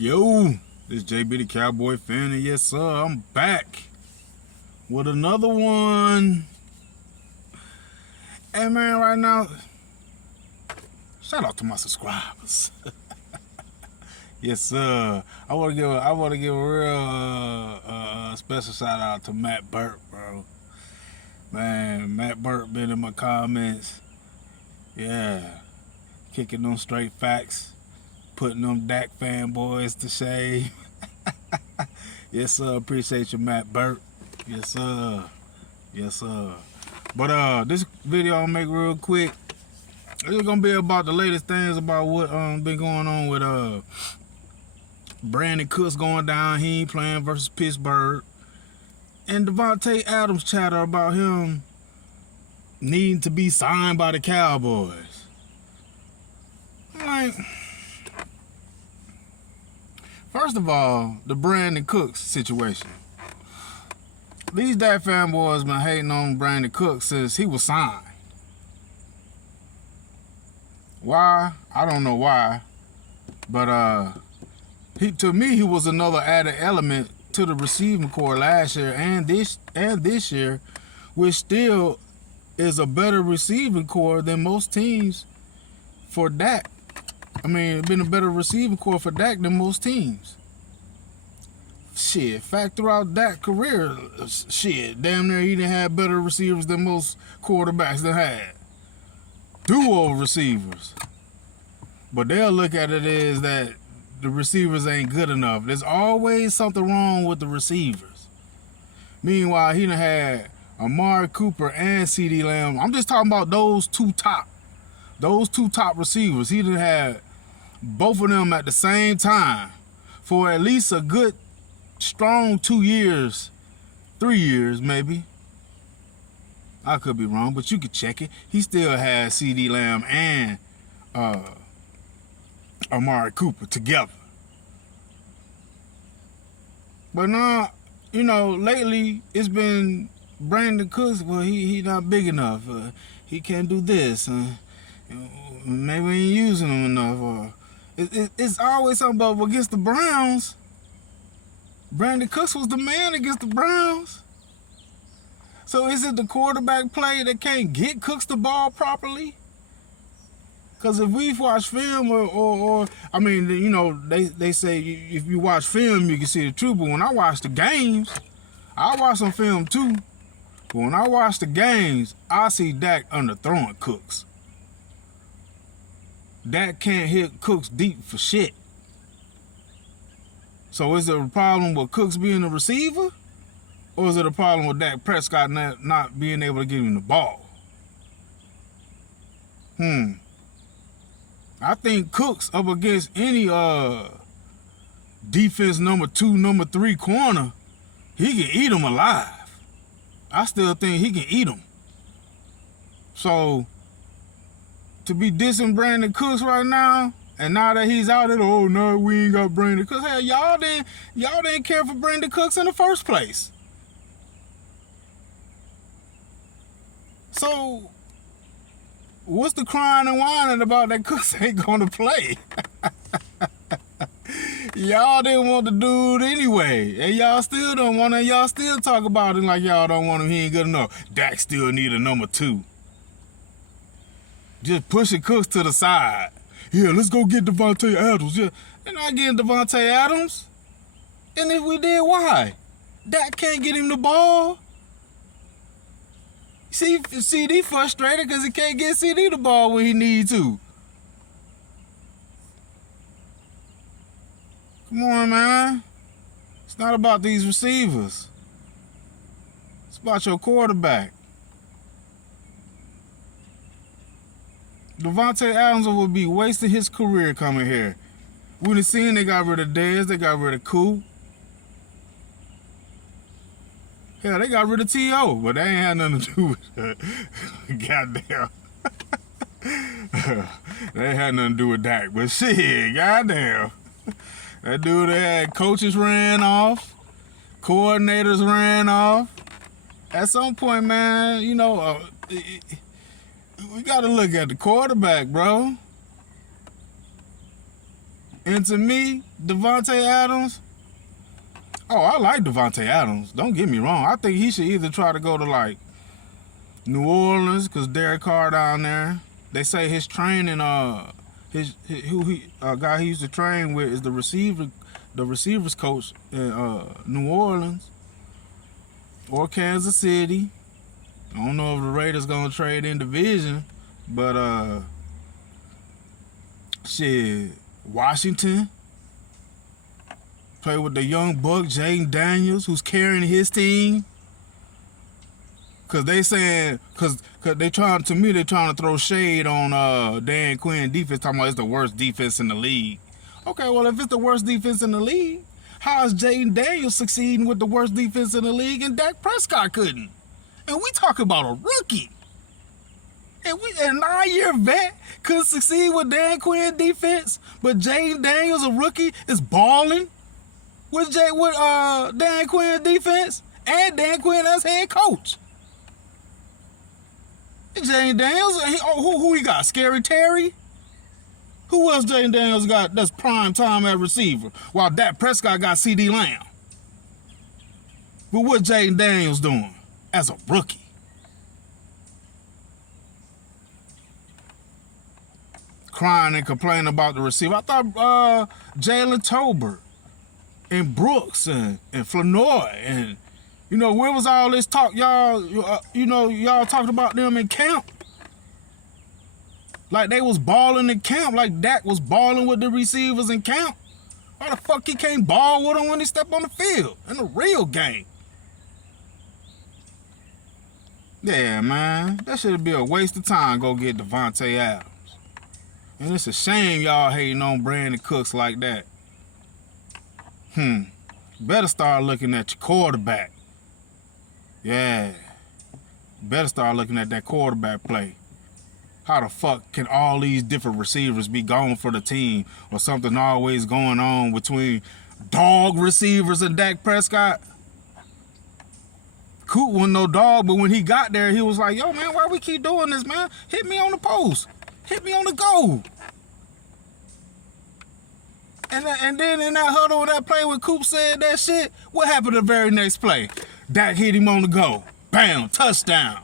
Yo, this JB the Cowboy fan, and yes sir, I'm back with another one. Hey man, right now, shout out to my subscribers. Yes sir, I want to give a real special shout out to Matt Burt, bro. Man, Matt Burt been in my comments, yeah, kicking them straight facts, putting them Dak fanboys to shame. Yes sir, appreciate you, Matt Burt. Yes sir, yes sir. But this video I'll make real quick. It's gonna be about the latest things about what been going on with Brandin Cooks going down. He ain't playing versus Pittsburgh, and Davante Adams chatter about him needing to be signed by the Cowboys. Like, first of all, the Brandin Cooks situation. These Dak fanboys been hating on Brandin Cooks since he was signed. Why? I don't know why. But to me, he was another added element to the receiving corps last year and this year, which still is a better receiving corps than most teams for Dak. I mean, it's been a better receiving corps for Dak than most teams. Shit, in fact, throughout Dak's career, shit, damn near he done had better receivers than most quarterbacks done had. Duo receivers. But they'll look at it as that the receivers ain't good enough. There's always something wrong with the receivers. Meanwhile, he done had Amari Cooper and CD Lamb. I'm just talking about those two top receivers. He done had both of them at the same time for at least a good, strong 2 years, 3 years maybe. I could be wrong, but you could check it. He still had CD Lamb and Amari Cooper together. But now, you know, lately it's been Brandin Cooks. Well, he not big enough. He can't do this. Maybe we ain't using him enough. Or it's always something about against the Browns. Brandin Cooks was the man against the Browns. So is it the quarterback play that can't get Cooks the ball properly? Because if we've watched film or I mean, you know, they say if you watch film, you can see the truth. But when I watch the games, I watch some film too. But when I watch the games, I see Dak underthrowing Cooks. Dak can't hit Cooks deep for shit. So is it a problem with Cooks being a receiver? Or is it a problem with Dak Prescott not being able to give him the ball? I think Cooks up against any defense number 2, number 3 corner, he can eat him alive. I still think he can eat him. So to be dissing Brandin Cooks right now, and now that he's out there, oh no, we ain't got Brandin Cooks. Hell, y'all didn't care for Brandin Cooks in the first place. So what's the crying and whining about that Cooks ain't gonna play? Y'all didn't want the dude anyway, and y'all still don't want him. Y'all still talk about him like y'all don't want him. He ain't good enough. Dak still need a number 2. Just pushing Cooks to the side. Yeah, let's go get Davante Adams. Yeah, they're not getting Davante Adams. And if we did, why? Dak can't get him the ball. See, CD frustrated because he can't get CD the ball when he needs to. Come on, man. It's not about these receivers. It's about your quarterback. Davante Adams would be wasting his career coming here. We done seen they got rid of Dez, they got rid of Coop. Hell, they got rid of T.O., but they ain't had nothing to do with that. Goddamn. They ain't had nothing to do with Dak, but shit, goddamn. That dude, they had coaches ran off, coordinators ran off. At some point, man, you know, we got to look at the quarterback, bro. And to me, Davante Adams, oh, I like Davante Adams. Don't get me wrong. I think he should either try to go to like New Orleans, cause Derek Carr down there. They say his training, guy he used to train with is the receivers coach in New Orleans or Kansas City. I don't know if the Raiders gonna trade in division, but shit, Washington. Play with the young buck, Jaden Daniels, who's carrying his team. Cause they saying, cause they trying to throw shade on Dan Quinn defense, talking about it's the worst defense in the league. Okay, well if it's the worst defense in the league, how is Jaden Daniels succeeding with the worst defense in the league and Dak Prescott couldn't? And we talking about a rookie. And a 9-year vet could succeed with Dan Quinn defense, but Jaden Daniels, a rookie, is balling with Dan Quinn defense and Dan Quinn as head coach. Jaden Daniels, who he got? Scary Terry? Who else Jaden Daniels got that's prime time at receiver? While Dak Prescott got CD Lamb. But what Jaden Daniels doing as a rookie? Crying and complaining about the receiver. I thought Jalen Tolbert and Brooks and Flournoy and where was all this talk, y'all? Y'all talked about them in camp. Like they was balling in camp, like Dak was balling with the receivers in camp. Why the fuck he can't ball with them when he step on the field in the real game? Yeah, man, that should be a waste of time. Go get Davante Adams, and it's a shame y'all hating on Brandin Cooks like that. Better start looking at your quarterback. Yeah, better start looking at that quarterback play. How the fuck can all these different receivers be gone for the team or something always going on between dog receivers and Dak Prescott? Coot wasn't no dog, but when he got there, he was like, yo, man, why we keep doing this, man? Hit me on the post. Hit me on the goal. And then in that huddle, that play when Coop said that shit, what happened the very next play? Dak hit him on the go. Bam, touchdown.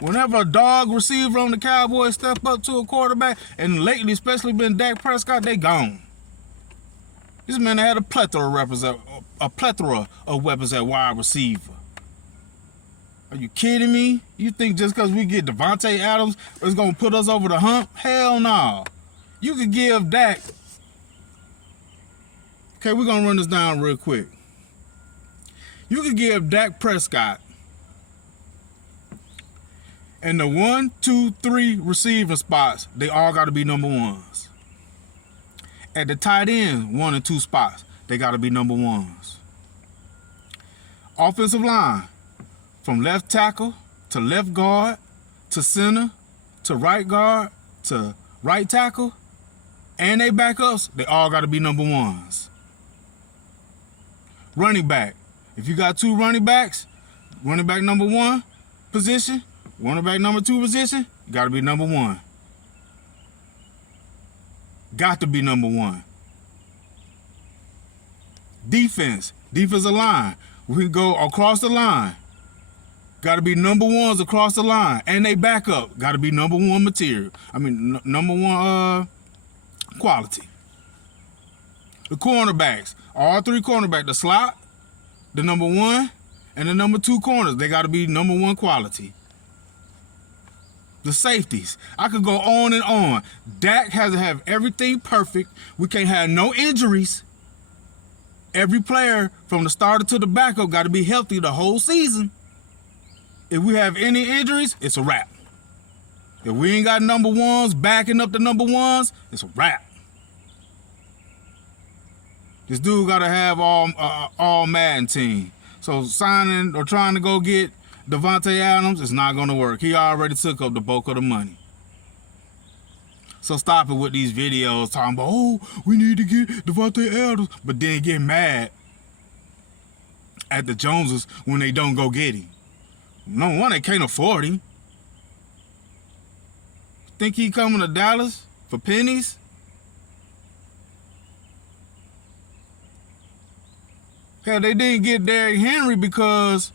Whenever a dog receiver on the Cowboys step up to a quarterback, and lately especially been Dak Prescott, they gone. This man had a plethora of weapons at wide receiver. Are you kidding me? You think just because we get Davante Adams is going to put us over the hump? Hell no. You could give Dak. Okay, we're going to run this down real quick. You could give Dak Prescott in the 1, 2, 3 receiving spots, they all got to be number ones. At the tight end, 1 and 2 spots, they got to be number ones. Offensive line, from left tackle to left guard to center to right guard to right tackle, and they backups, they all got to be number ones. Running back, if you got 2 running backs, running back number 1 position, running back number 2 position, got to be number 1. Got to be number 1. Defensive line. We go across the line. Got to be number 1s across the line. And they back up. Got to be number 1 material. Number 1 quality. The cornerbacks. All 3 cornerbacks. The slot, the number 1, and the number 2 corners. They got to be number 1 quality. The safeties. I could go on and on. Dak has to have everything perfect. We can't have no injuries. Every player from the starter to the backup got to be healthy the whole season. If we have any injuries, it's a wrap. If we ain't got number 1s backing up the number 1s, it's a wrap. This dude got to have all Madden team. So signing or trying to go get Davante Adams is not going to work. He already took up the bulk of the money. So stop it with these videos talking about, oh, we need to get Davante Adams, but then get mad at the Joneses when they don't go get him. No one, they can't afford him. Think he coming to Dallas for pennies? Hell, they didn't get Derrick Henry because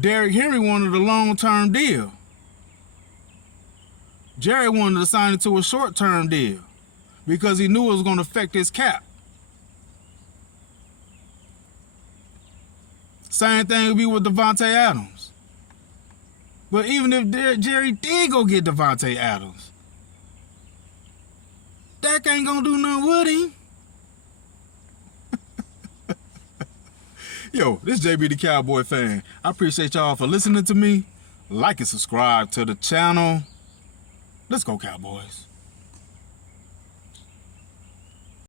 Derrick Henry wanted a long-term deal. Jerry wanted to sign it to a short-term deal because he knew it was going to affect his cap. Same thing would be with Davante Adams. But even if Jerry did go get Davante Adams, Dak ain't going to do nothing with him. Yo, this JB the Cowboy fan. I appreciate y'all for listening to me. Like and subscribe to the channel. Let's go, Cowboys.